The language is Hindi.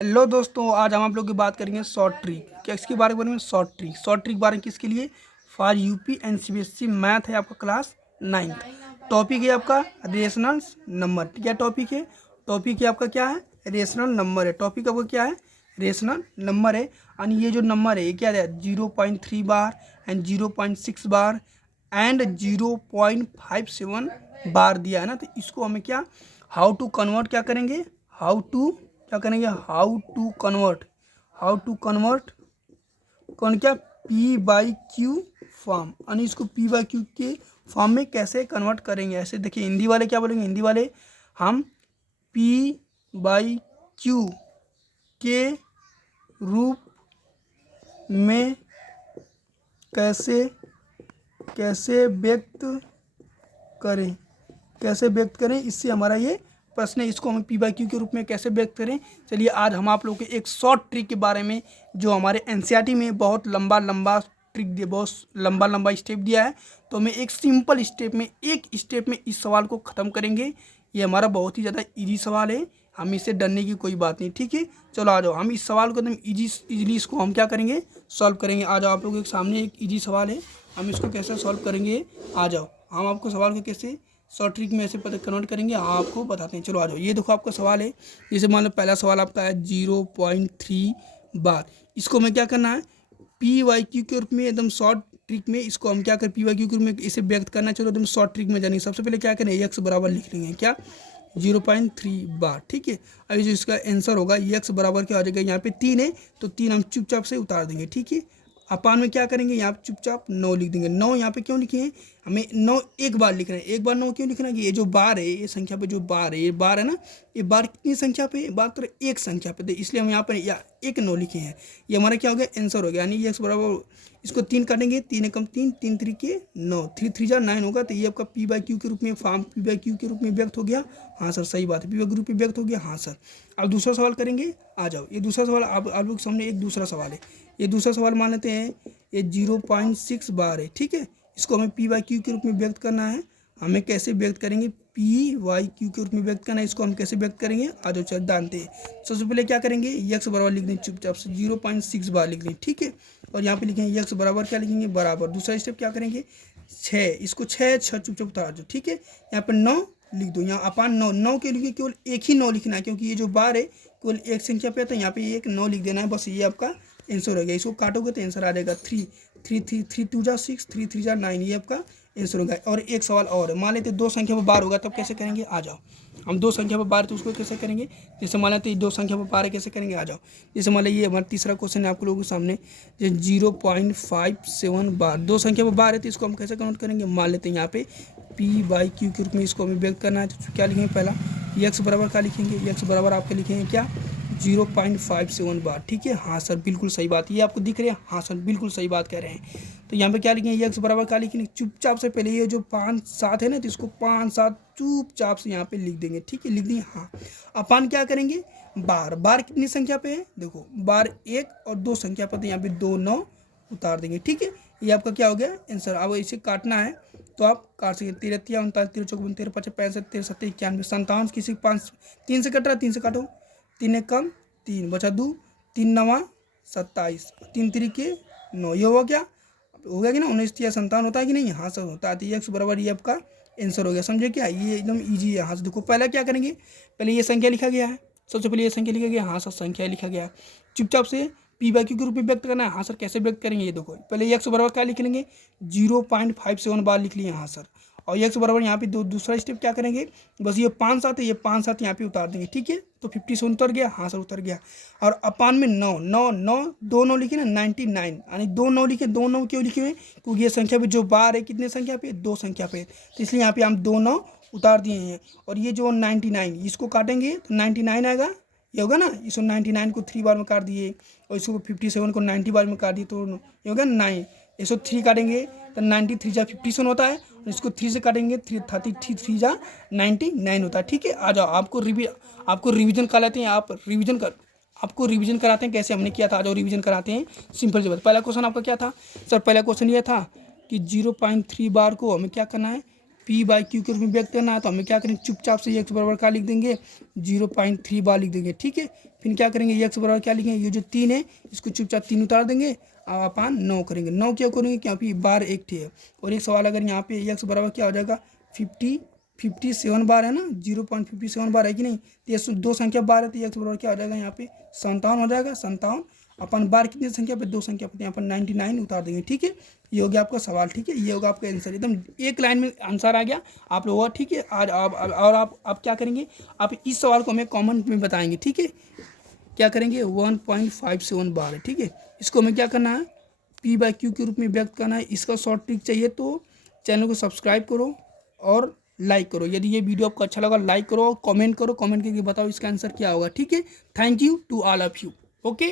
हेलो दोस्तों, आज हम आप लोग की बात करेंगे शॉर्ट ट्रिक। क्या इसके बारे में शॉर्ट ट्रिक बारे में किसके लिए? For UP and CBSE math है आपका क्लास 9th। टॉपिक है आपका रेशनल नंबर। क्या टॉपिक है? टॉपिक है आपका क्या है? रेशनल नंबर है। टॉपिक आपका क्या है? रेशनल नंबर है। और ये जो नंबर है ये क्या है? 0.3 बार एंड 0.6 बार एंड 0.57 बार दिया है ना। तो इसको हमें क्या हाउ टू कन्वर्ट क्या करेंगे? हाउ टू कन्वर्ट कौन क्या पी बाई क्यू फॉर्म। यानी इसको पी बाई क्यू के फॉर्म में कैसे कन्वर्ट करेंगे? ऐसे देखिए, हिंदी वाले क्या बोलेंगे? हिंदी वाले हम पी बाई क्यू के रूप में कैसे कैसे व्यक्त करें इससे हमारा ये प्रश्न है। इसको हम पी बाई क्यू के रूप में कैसे व्यक्त करें? चलिए, आज हम आप लोगों को एक शॉर्ट ट्रिक के बारे में, जो हमारे एनसीईआरटी में बहुत लंबा लंबा ट्रिक दिया, बहुत लंबा लंबा स्टेप दिया है, तो हमें एक सिंपल स्टेप में, एक स्टेप में इस सवाल को ख़त्म करेंगे। ये हमारा बहुत ही ज़्यादा ईजी सवाल है, हम इससे डरने की कोई बात नहीं। ठीक है, चलो आ जाओ, हम इस सवाल को एकदम ईजिली इसको हम क्या करेंगे? सॉल्व करेंगे। आ जाओ, आप लोगों के सामने एक ईजी सवाल है, हम इसको कैसे सॉल्व करेंगे? आ जाओ, हम आपको सवाल को कैसे शॉर्ट ट्रिक में ऐसे पता कन्वर्ट करेंगे आपको बताते हैं। चलो आ जाओ, ये देखो आपका सवाल है। जैसे मान लो पहला सवाल आपका है 0.3 बार। इसको हमें क्या करना है? पी वाई क्यू के रूप में, एकदम शॉर्ट ट्रिक में इसको हम क्या करें? पी वाई क्यू के रूप में इसे व्यक्त करना। चलो एकदम शॉर्ट ट्रिक में जानेंगे। सबसे पहले क्या करें? एक्स बराबर लिख लेंगे। क्या? 0.3 बार। ठीक है, अभी जो इसका आंसर होगा एक्स बराबर क्या हो जाएगा? यहाँ पे 3 है तो 3 हम चुपचाप से उतार देंगे। ठीक है, अपान में क्या करेंगे? यहाँ पे चुपचाप 9 लिख देंगे। 9 यहाँ पे क्यों लिखे हैं? हमें 9 एक बार लिखना है। एक बार 9 क्यों लिखना है? कि ये जो बार है, ये संख्या पे जो बार है, ये बार है ना, ये बार कितनी संख्या पे है? बात करें एक संख्या पे, तो इसलिए हम यहाँ पर एक 9 लिखे हैं। ये हमारा क्या हो गया? आंसर हो गया। यानी एक्स बराबर, इसको 3 काटेंगे, 3 एकम 3, 3 3 के 9, 3 3 जा 9 होगा। तो ये आपका पी बाई क्यू के रूप में, फॉर्म पी बाई क्यू के रूप में व्यक्त हो गया। हाँ सर, सही बात है, पी बाई क्यू पे व्यक्त हो गया। हाँ सर, अब दूसरा सवाल करेंगे। आ जाओ, ये दूसरा सवाल आप लोग के सामने एक दूसरा सवाल है। ये दूसरा सवाल मान लेते हैं ये 0.6 बार है। ठीक है, इसको हमें पी वाई क्यू के रूप में व्यक्त करना है। हमें कैसे व्यक्त करेंगे? पी वाई क्यू के रूप में व्यक्त करना है। इसको हम कैसे व्यक्त करेंगे? आ जाओ, चल जानते हैं। सबसे पहले क्या करेंगे? यक्स बराबर लिख दें, चुपचाप से 0.6 बार लिख लें। ठीक है, और यहाँ पे लिखेंगे यक्स बराबर क्या लिखेंगे? बराबर। दूसरा स्टेप क्या करेंगे? 6, इसको 6 चुपचाप उतार दो। ठीक है, यहाँ पर 9 लिख दो। यहाँ अपान 9, 9 के लिए केवल एक ही 9 लिखना है, क्योंकि ये जो बार है केवल एक संख्या पे है, तो यहाँ पे एक 9 लिख देना है बस। ये आपका आंसर हो गया। इसको काटोगे तो आंसर आ जाएगा 3 3 3 3 2 जा 6, 3 3 जा 9। ये आपका आंसर होगा। और एक सवाल और, मान लेते दो संख्या पर बार होगा, तब कैसे करेंगे? आ जाओ, हम दो संख्या पर बार है तो उसको कैसे करेंगे? जैसे मान लेते दो संख्या पर बार है, कैसे करेंगे? आ जाओ, जैसे मान लीजिए हमारा तीसरा क्वेश्चन है आप लोगों के सामने, 0.57 बार। दो संख्या पर बार है तो इसको हम कैसे कन्वर्ट करेंगे? मान लेते हैं यहाँ पे पी बाई क्यू के रूप में इसको हमें व्यक्त करना है। तो क्या लिखेंगे? पहला एक्स बराबर क्या लिखेंगे? एक्स बराबर आपके लिखेंगे क्या? 0.57 बार। ठीक है, हाँ सर बिल्कुल सही बात। ये आपको दिख रहे हैं? हाँ सर बिल्कुल सही बात कह रहे हैं। तो यहाँ पे क्या लिखेंगे? एक्स बराबर क्या लिखेंगे? चुपचाप से पहले ये जो 5 7 है ना, तो इसको 5 7 चुपचाप से यहाँ पे लिख देंगे। ठीक है, लिख दिए। हाँ, अपन क्या करेंगे? बार। बार कितनी संख्या पे है? देखो, बार एक और दो संख्या पर, तो यहाँ पे 2 9 उतार देंगे। ठीक है, ये आपका क्या हो गया? आंसर। अब इसे काटना है तो आप काट सकते। 13 3 39, 13 चौक 13 5 65, 13 7 91, 57। किसी 5 3 से कट रहा है, 3 से काटो। 3 एक कम 3 बचा 2, 3 9 27, 3 3 के 9। ये हुआ क्या? हो गया कि ना? 19 या 57 होता है कि नहीं? हाँ सर होता है। तो एक्स बराबर ये आपका आंसर हो गया। समझे क्या? ये एकदम ईजी है। हाँ से देखो, पहला क्या करेंगे? पहले ये संख्या लिखा गया है, सबसे पहले ये संख्या लिखा गया। हाँ सर, संख्या लिखा गया। चुपचाप से पी बाई क्यू के रूप में व्यक्त करना है। हाँ सर, कैसे व्यक्त करेंगे? ये देखो, पहले एक्स बराबर क्या लिख लेंगे? 0.57 बार लिख लिए। हाँ सर, और एक्स बराबर यहाँ पे दूसरा स्टेप क्या करेंगे? बस ये 5 7 है, ये 5 7 यहाँ पे उतार देंगे। ठीक है, तो 57 उतर गया। हाँ सर उतर गया। और अपान में 9 9 9 दो 9 लिखे ना, 99। यानी 2 9 लिखे। 2 9 क्यों लिखे हुए? क्योंकि ये संख्या पे जो बार है कितने संख्या पे? 2 संख्या पे, तो इसलिए यहाँ पे हम 2 9 उतार दिए हैं। और ये जो 99, इसको काटेंगे तो 99 आएगा। ये होगा ना, इसको 99 को 3 बार में काट दिए, और इसको 57 को 90 बार में काट दिए, तो ये होगा 9। इसको 3 काटेंगे तो 93 जा 57 होता है, और इसको 3 से काटेंगे 3 जा 99 होता है। ठीक है, आ जाओ, आपको रिवीजन कराते हैं। आपको रिवीजन कराते हैं कैसे हमने किया था। आ जाओ, रिवीजन कराते हैं। सिंपल सी बात, पहला क्वेश्चन आपका क्या था सर? पहला क्वेश्चन ये था कि 0.3 बार को हमें क्या करना है? पी बाई क्यू के रूप में व्यक्त करना है तो हमें क्या करेंगे, चुपचाप से एक्स बराबर क्या लिख देंगे, 0.3 बार लिख देंगे। ठीक है, फिर क्या करेंगे, एक्स बराबर क्या लिखेंगे, ये जो 3 है इसको चुपचाप 3 उतार देंगे, अब अपन 9 करेंगे। 9 क्या करेंगे, क्योंकि बार एक ठी है। और एक सवाल अगर यहाँ पे एक्स बराबर क्या हो जाएगा, 57 बार है ना, 0.57 बार है कि नहीं, तो ये दो संख्या बार है तो एक्स बराबर क्या हो जाएगा यहाँ पे 57 हो जाएगा। 57 अपन बार कितनी संख्या पे, 2 संख्या पे, यहाँ पर 99 उतार देंगे। ठीक है, ये हो गया आपका सवाल। ठीक है, ये होगा आपका आंसर, एकदम एक लाइन में आंसर आ गया आप लोगों का। ठीक है, आज आप क्या करेंगे, आप इस सवाल को हमें कमेंट में बताएंगे। ठीक है, क्या करेंगे, 1.57 बार है। ठीक है, इसको हमें क्या करना है, पी बाई क्यू के रूप में व्यक्त करना है। इसका शॉर्ट ट्रिक चाहिए तो चैनल को सब्सक्राइब करो और लाइक करो। यदि ये वीडियो आपको अच्छा लगा लाइक करो और कमेंट करो, कमेंट करके बताओ इसका आंसर क्या होगा। ठीक है, thank you to all of you. Okay.